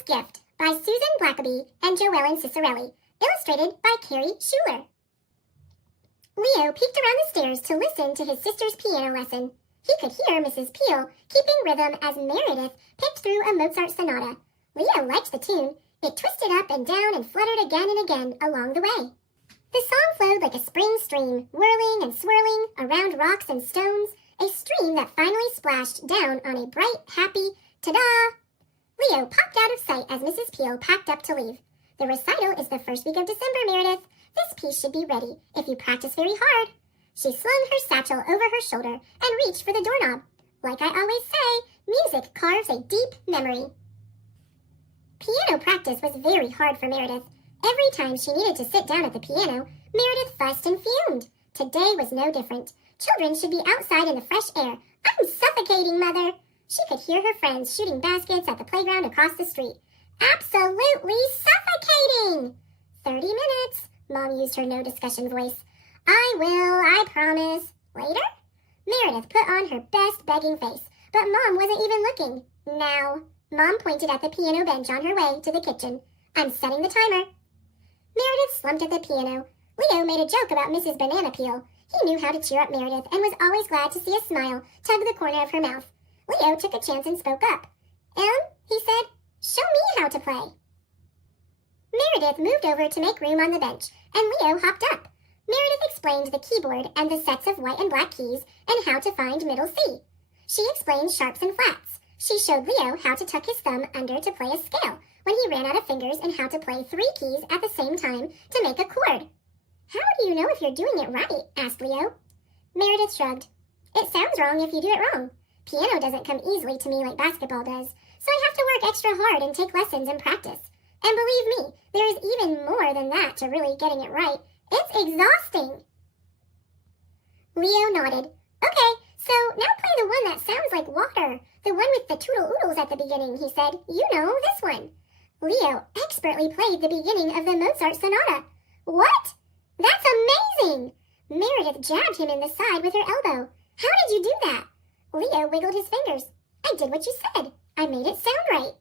Leo's Gift by Susan Blackaby and Joellen Cicerelli, illustrated by Carrie Schuler. Leo peeked around the stairs to listen to his sister's piano lesson. He could hear Mrs. Peel keeping rhythm as Meredith picked through a Mozart sonata. Leo liked the tune. It twisted up and down and fluttered again and again along the way. The song flowed like a spring stream, whirling and swirling around rocks and stones, a stream that finally splashed down on a bright, happy ta-da! Leo popped out of sight as Mrs. Peel packed up to leave. The recital is the first week of December, Meredith. This piece should be ready if you practice very hard. She slung her satchel over her shoulder and reached for the doorknob. Like I always say, music carves a deep memory. Piano practice was very hard for Meredith. Every time she needed to sit down at the piano, Meredith fussed and fumed. Today was no different. Children should be outside in the fresh air. I'm suffocating, Mother. She could hear her friends shooting baskets at the playground across the street. Absolutely suffocating! 30 minutes, Mom used her no-discussion voice. I will, I promise. Later? Meredith put on her best begging face, but Mom wasn't even looking. Now. Mom pointed at the piano bench on her way to the kitchen. I'm setting the timer. Meredith slumped at the piano. Leo made a joke about Mrs. Banana Peel. He knew how to cheer up Meredith and was always glad to see a smile tug the corner of her mouth. Leo took a chance and spoke up. He said, show me how to play. Meredith moved over to make room on the bench, and Leo hopped up. Meredith explained the keyboard and the sets of white and black keys and how to find middle C. She explained sharps and flats. She showed Leo how to tuck his thumb under to play a scale when he ran out of fingers and how to play 3 keys at the same time to make a chord. How do you know if you're doing it right? Asked Leo. Meredith shrugged. It sounds wrong if you do it wrong. Piano doesn't come easily to me like basketball does, so I have to work extra hard and take lessons and practice. And believe me, there is even more than that to really getting it right. It's exhausting. Leo nodded. Okay, so now play the one that sounds like water. The one with the toodle-oodles at the beginning, he said. You know, this one. Leo expertly played the beginning of the Mozart sonata. What? That's amazing! Meredith jabbed him in the side with her elbow. How did you do that? Leo wiggled his fingers. I did what you said. I made it sound right.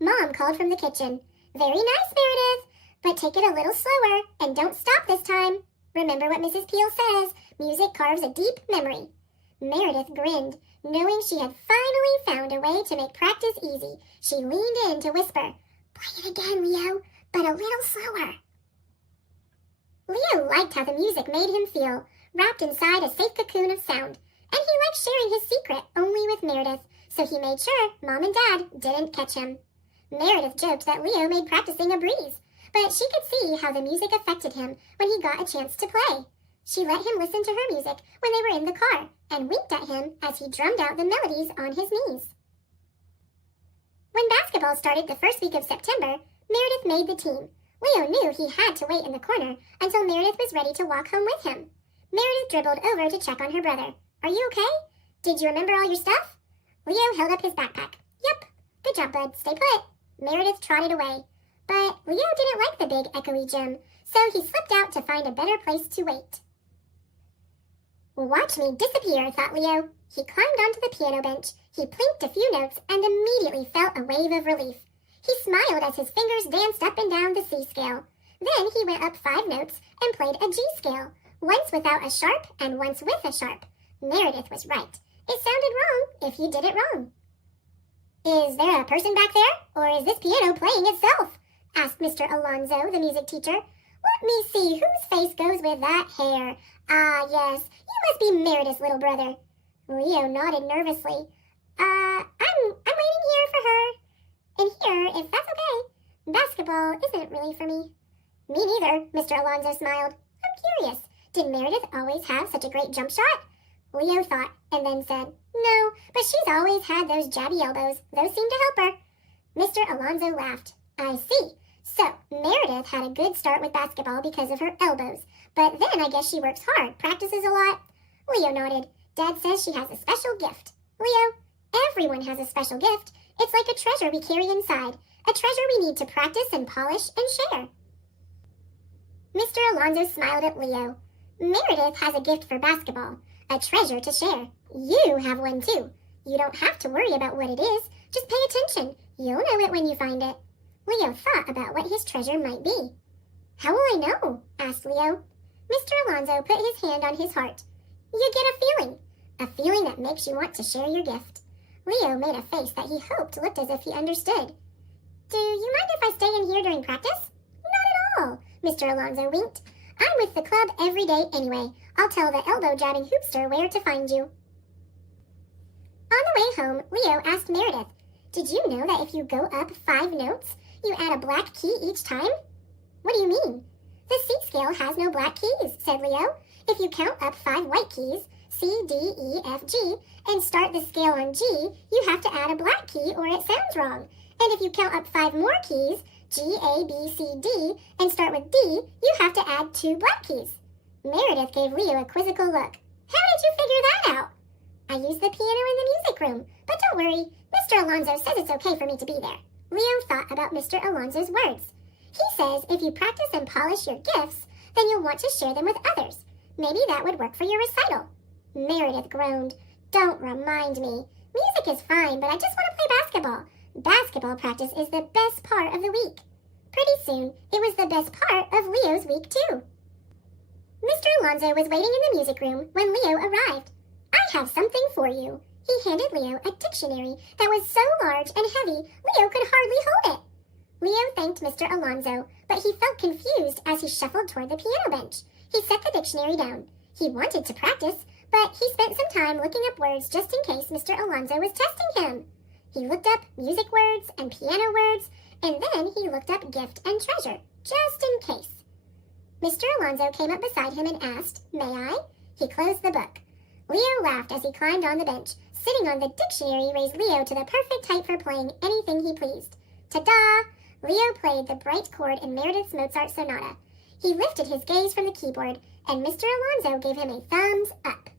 Mom called from the kitchen. Very nice, Meredith, but take it a little slower and don't stop this time. Remember what Mrs. Peel says, music carves a deep memory. Meredith grinned, knowing she had finally found a way to make practice easy. She leaned in to whisper, play it again, Leo, but a little slower. Leo liked how the music made him feel, wrapped inside a safe cocoon of sound, and he liked sharing his secret only with Meredith, so he made sure Mom and Dad didn't catch him. Meredith joked that Leo made practicing a breeze, but she could see how the music affected him when he got a chance to play. She let him listen to her music when they were in the car and winked at him as he drummed out the melodies on his knees. When basketball started the first week of September, Meredith made the team. Leo knew he had to wait in the corner until Meredith was ready to walk home with him. Meredith dribbled over to check on her brother. Are you okay? Did you remember all your stuff? Leo held up his backpack. Yep. Good job, bud. Stay put. Meredith trotted away. But Leo didn't like the big echoey gym, so he slipped out to find a better place to wait. Watch me disappear, thought Leo. He climbed onto the piano bench. He plinked a few notes and immediately felt a wave of relief. He smiled as his fingers danced up and down the C scale. Then he went up 5 notes and played a G scale, once without a sharp and once with a sharp. Meredith was right. It sounded wrong if you did it wrong. Is there a person back there, or is this piano playing itself? Asked Mr. Alonzo, the music teacher. Let me see whose face goes with that hair. Ah, yes, you must be Meredith's little brother. Leo nodded nervously. I'm waiting here for her. And here, if that's okay. Basketball isn't really for me. Me neither, Mr. Alonzo smiled. I'm curious, did Meredith always have such a great jump shot? Leo thought, and then said, no, but she's always had those jabby elbows. Those seem to help her. Mr. Alonzo laughed. I see. So, Meredith had a good start with basketball because of her elbows. But then I guess she works hard, practices a lot. Leo nodded. Dad says she has a special gift. Leo, everyone has a special gift. It's like a treasure we carry inside. A treasure we need to practice and polish and share. Mr. Alonzo smiled at Leo. Meredith has a gift for basketball. A treasure to share. You have one too. You don't have to worry about what it is. Just pay attention. You'll know it when you find it. Leo thought about what his treasure might be. "How will I know?" asked Leo. Mr. Alonzo put his hand on his heart. "You get a feeling that makes you want to share your gift." Leo made a face that he hoped looked as if he understood. "Do you mind if I stay in here during practice?" "Not at all," Mr. Alonzo winked. "I'm with the club every day anyway. I'll tell the elbow-jabbing hoopster where to find you." On the way home, Leo asked Meredith, "Did you know that if you go up 5 notes, you add a black key each time?" "What do you mean?" "The C scale has no black keys," said Leo. "If you count up 5 white keys, C, D, E, F, G, and start the scale on G, you have to add a black key or it sounds wrong. And if you count up 5 more keys, G, A, B, C, D, and start with D, you have to add 2 black keys." Meredith gave Leo a quizzical look. "How did you figure that out?" "I used the piano in the music room, but don't worry, Mr. Alonzo says it's okay for me to be there." Leo thought about Mr. Alonzo's words. "He says if you practice and polish your gifts, then you'll want to share them with others. Maybe that would work for your recital." Meredith groaned. "Don't remind me. Music is fine, but I just want to play basketball. Basketball practice is the best part of the week." Pretty soon, it was the best part of Leo's week, too. Mr. Alonzo was waiting in the music room when Leo arrived. "I have something for you." He handed Leo a dictionary that was so large and heavy, Leo could hardly hold it. Leo thanked Mr. Alonzo, but he felt confused as he shuffled toward the piano bench. He set the dictionary down. He wanted to practice, but he spent some time looking up words just in case Mr. Alonzo was testing him. He looked up music words and piano words, and then he looked up gift and treasure, just in case. Mr. Alonzo came up beside him and asked, "May I?" He closed the book. Leo laughed as he climbed on the bench. Sitting on the dictionary raised Leo to the perfect height for playing anything he pleased. Ta-da! Leo played the bright chord in Meredith's Mozart Sonata. He lifted his gaze from the keyboard, and Mr. Alonzo gave him a thumbs up.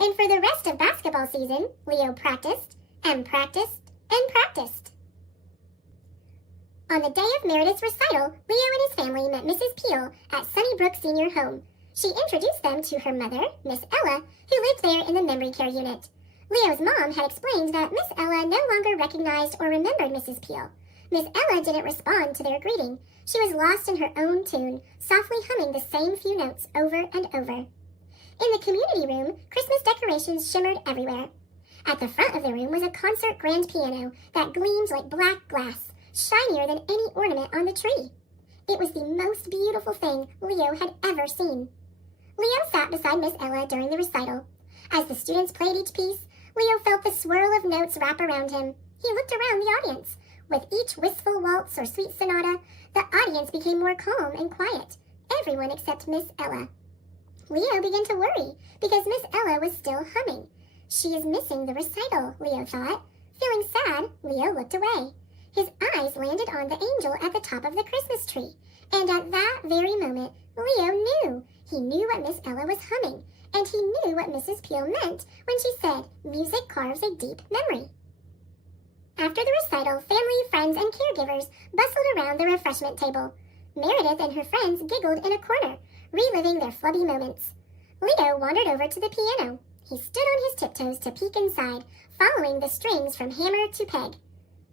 And for the rest of basketball season, Leo practiced and practiced and practiced. On the day of Meredith's recital, Leo and his family met Mrs. Peel at Sunnybrook Senior Home. She introduced them to her mother, Miss Ella, who lived there in the memory care unit. Leo's mom had explained that Miss Ella no longer recognized or remembered Mrs. Peel. Miss Ella didn't respond to their greeting. She was lost in her own tune, softly humming the same few notes over and over. In the community room, Christmas decorations shimmered everywhere. At the front of the room was a concert grand piano that gleamed like black glass, shinier than any ornament on the tree. It was the most beautiful thing Leo had ever seen. Leo sat beside Miss Ella during the recital. As the students played each piece, Leo felt the swirl of notes wrap around him. He looked around the audience. With each wistful waltz or sweet sonata, the audience became more calm and quiet. Everyone except Miss Ella. Leo began to worry because Miss Ella was still humming. She is missing the recital, Leo thought. Feeling sad, Leo looked away. His eyes landed on the angel at the top of the Christmas tree. And at that very moment, Leo knew. He knew what Miss Ella was humming, and he knew what Mrs. Peel meant when she said, "Music carves a deep memory." After the recital, family, friends, and caregivers bustled around the refreshment table. Meredith and her friends giggled in a corner, reliving their flubby moments. Leo wandered over to the piano. He stood on his tiptoes to peek inside, following the strings from hammer to peg.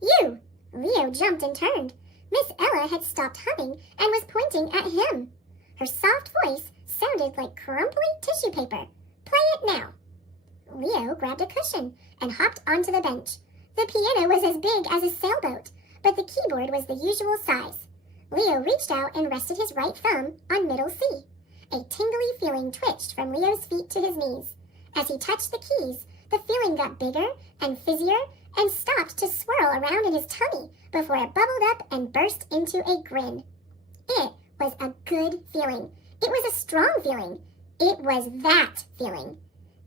"You!" Leo jumped and turned. Miss Ella had stopped humming and was pointing at him. Her soft voice sounded like crumply tissue paper. "Play it now." Leo grabbed a cushion and hopped onto the bench. The piano was as big as a sailboat, but the keyboard was the usual size. Leo reached out and rested his right thumb on middle C. A tingly feeling twitched from Leo's feet to his knees. As he touched the keys, the feeling got bigger and fizzier and stopped to swirl around in his tummy before it bubbled up and burst into a grin. It was a good feeling. It was a strong feeling. It was that feeling.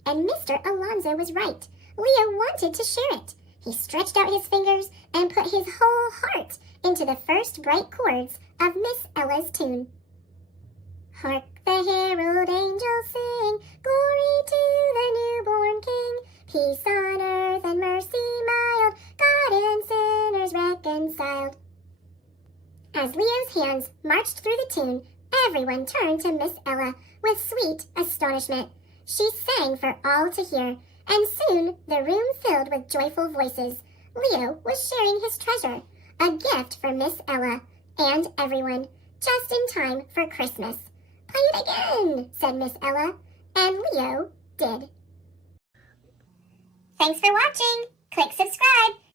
And Mr. Alonzo was right. Leo wanted to share it. He stretched out his fingers and put his whole heart into the first bright chords of Miss Ella's tune. Hark the herald angels sing, glory to the newborn King. Peace on earth and mercy mild, God and sinners reconciled. As Leo's hands marched through the tune, everyone turned to Miss Ella with sweet astonishment. She sang for all to hear, and soon the room filled with joyful voices. Leo was sharing his treasure, A gift for Miss Ella and everyone, just in time for Christmas. Play it again, said Miss Ella, and Leo did. Thanks for watching. Click subscribe